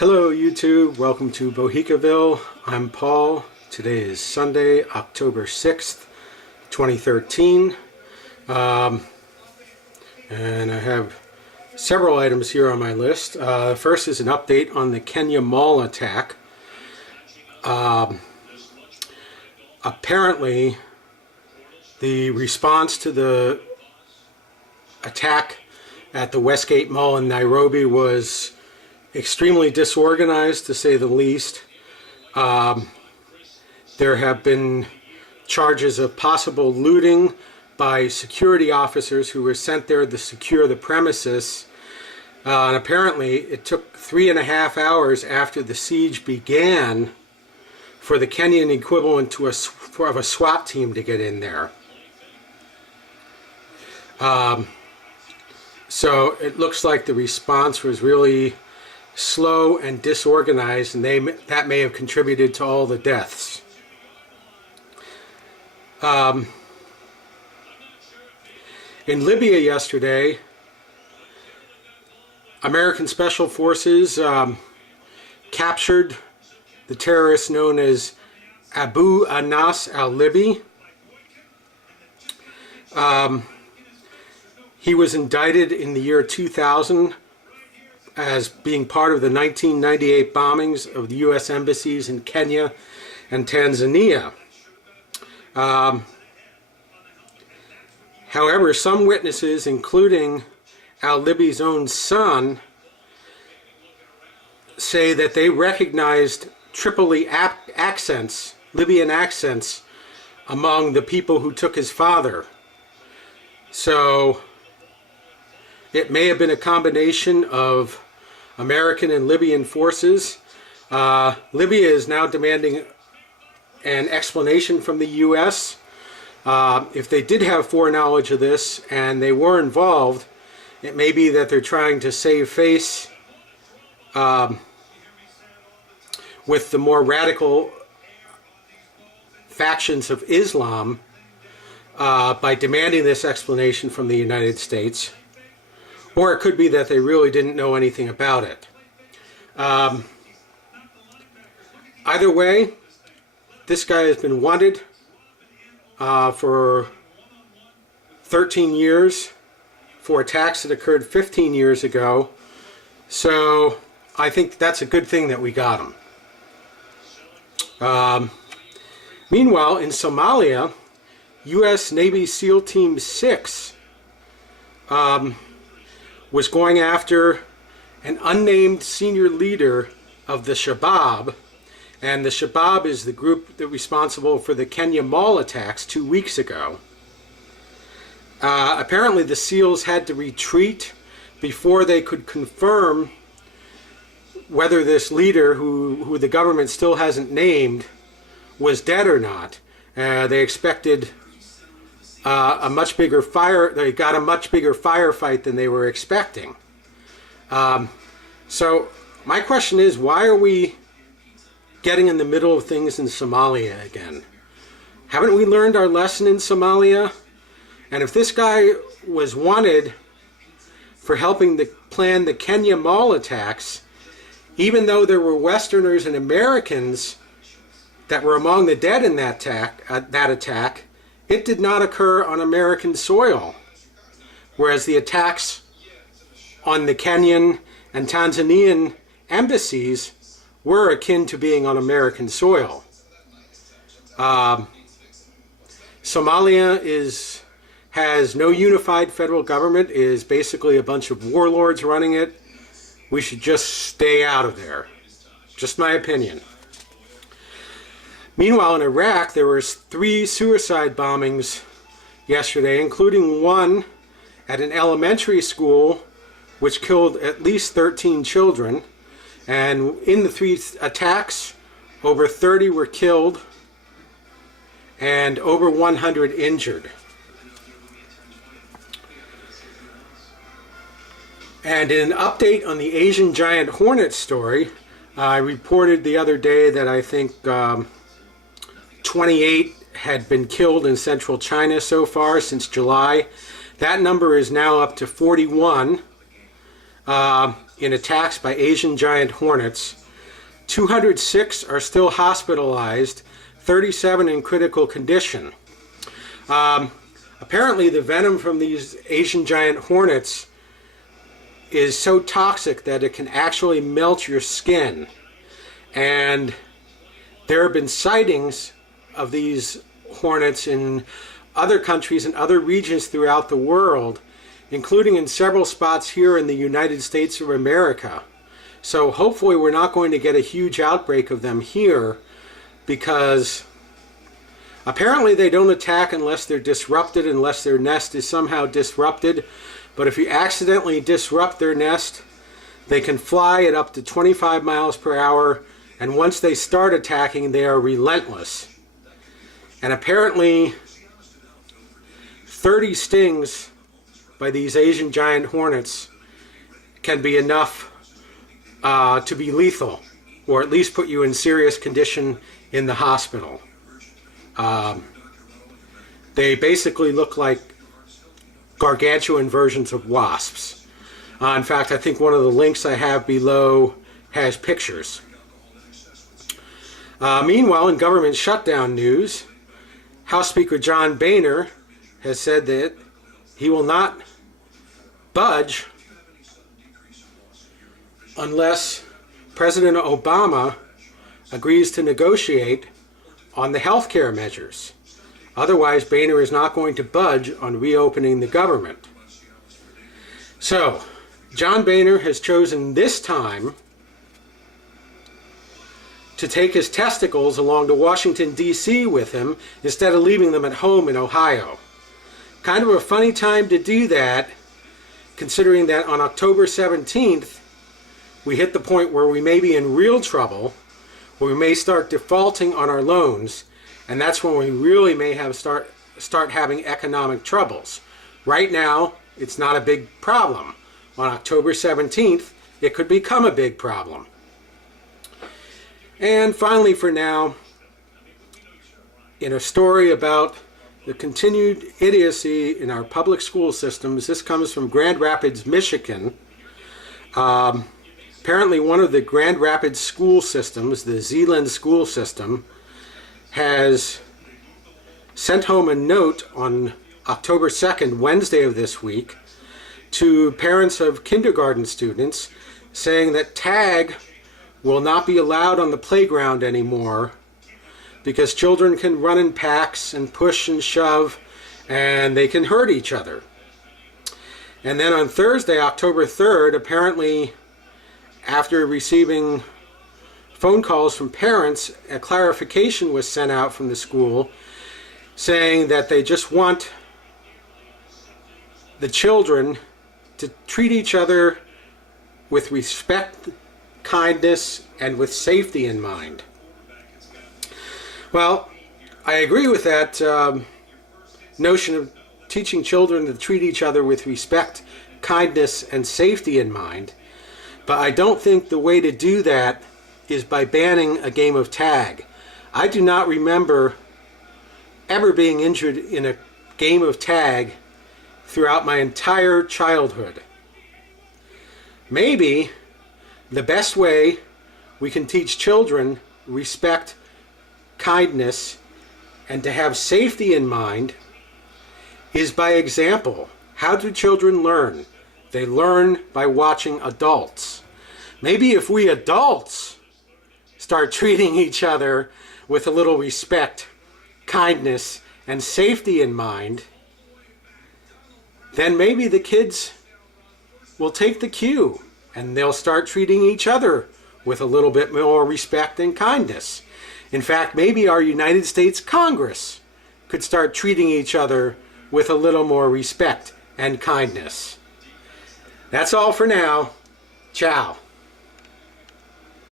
Hello YouTube, welcome to Bohicaville. I'm Paul. Today is Sunday, October 6th, 2013. And I have several items here on my list. First is an update on the Kenya Mall attack. Apparently, the response to the attack at the Westgate Mall in Nairobi was extremely disorganized, to say the least. There have been charges of possible looting by security officers who were sent there to secure the premises. And apparently it took 3.5 hours after the siege began for the Kenyan equivalent to of a SWAT team to get in there. So it looks like the response was really slow and disorganized, and that may have contributed to all the deaths. In Libya yesterday, American Special Forces captured the terrorist known as Abu Anas al-Liby. He was indicted in the year 2000 as being part of the 1998 bombings of the U.S. embassies in Kenya and Tanzania. However, some witnesses, including al-Liby's own son, say that they recognized Tripoli accents, Libyan accents, among the people who took his father. So it may have been a combination of American and Libyan forces. Libya is now demanding an explanation from the U.S. If they did have foreknowledge of this and they were involved, it may be that they're trying to save face with the more radical factions of Islam by demanding this explanation from the United States. Or it could be that they really didn't know anything about it. Either way, this guy has been wanted for 13 years for attacks that occurred 15 years ago. So I think that's a good thing that we got him. Meanwhile, in Somalia, U.S. Navy SEAL Team 6 was going after an unnamed senior leader of the Shabab, and the Shabab is the group that responsible for the Kenya Mall attacks 2 weeks ago. Apparently the SEALs had to retreat before they could confirm whether this leader, who the government still hasn't named, was dead or not. They expected a much bigger they got a much bigger firefight than they were expecting. So my question is, why are we getting in the middle of things in Somalia again? Haven't we learned our lesson in Somalia? And if this guy was wanted for helping to plan the Kenya Mall attacks, even though there were Westerners and Americans that were among the dead in that attack, it did not occur on American soil, whereas the attacks on the Kenyan and Tanzanian embassies were akin to being on American soil. Somalia has no unified federal government, is basically a bunch of warlords running it. We should just stay out of there. Just my opinion. Meanwhile, in Iraq, there were 3 suicide bombings yesterday, including one at an elementary school, which killed at least 13 children. And in the 3 attacks, over 30 were killed and over 100 injured. And in an update on the Asian giant Hornet story, I reported the other day that I think 28 had been killed in central China so far since July. That number is now up to 41. in attacks by Asian giant hornets. 206 are still hospitalized, 37 in critical condition. Apparently the venom from these Asian giant hornets is so toxic that it can actually melt your skin. And there have been sightings of these hornets in other countries and other regions throughout the world, including in several spots here in the United States of America. So hopefully we're not going to get a huge outbreak of them here, because apparently they don't attack unless they're disrupted, unless their nest is somehow disrupted. But if you accidentally disrupt their nest, they can fly at up to 25 miles per hour, and once they start attacking, they are relentless. And apparently 30 stings by these Asian giant hornets can be enough to be lethal, or at least put you in serious condition in the hospital. They basically look like gargantuan versions of wasps. In fact, I think one of the links I have below has pictures. Meanwhile, in government shutdown news, House Speaker John Boehner has said that he will not budge unless President Obama agrees to negotiate on the health care measures. Otherwise, Boehner is not going to budge on reopening the government. So, John Boehner has chosen this time to take his testicles along to Washington, D.C. with him instead of leaving them at home in Ohio. Kind of a funny time to do that, considering that on October 17th, we hit the point where we may be in real trouble, where we may start defaulting on our loans, and that's when we really may have start having economic troubles. Right now, it's not a big problem. On October 17th, it could become a big problem. And finally, for now, in a story about the continued idiocy in our public school systems, this comes from Grand Rapids, Michigan. Apparently one of the Grand Rapids school systems, the Zeeland school system, has sent home a note on October 2nd, Wednesday of this week, to parents of kindergarten students saying that tag will not be allowed on the playground anymore because children can run in packs and push and shove and they can hurt each other. And then on Thursday, October 3rd, apparently after receiving phone calls from parents, a clarification was sent out from the school saying that they just want the children to treat each other with respect, kindness, and with safety in mind. Well, I agree with that notion of teaching children to treat each other with respect, kindness, and safety in mind, but I don't think the way to do that is by banning a game of tag. I do not remember ever being injured in a game of tag throughout my entire childhood. Maybe the best way we can teach children respect, kindness, and to have safety in mind is by example. How do children learn? They learn by watching adults. Maybe if we adults start treating each other with a little respect, kindness, and safety in mind, then maybe the kids will take the cue and they'll start treating each other with a little bit more respect and kindness. In fact, maybe our United States Congress could start treating each other with a little more respect and kindness. That's all for now. Ciao.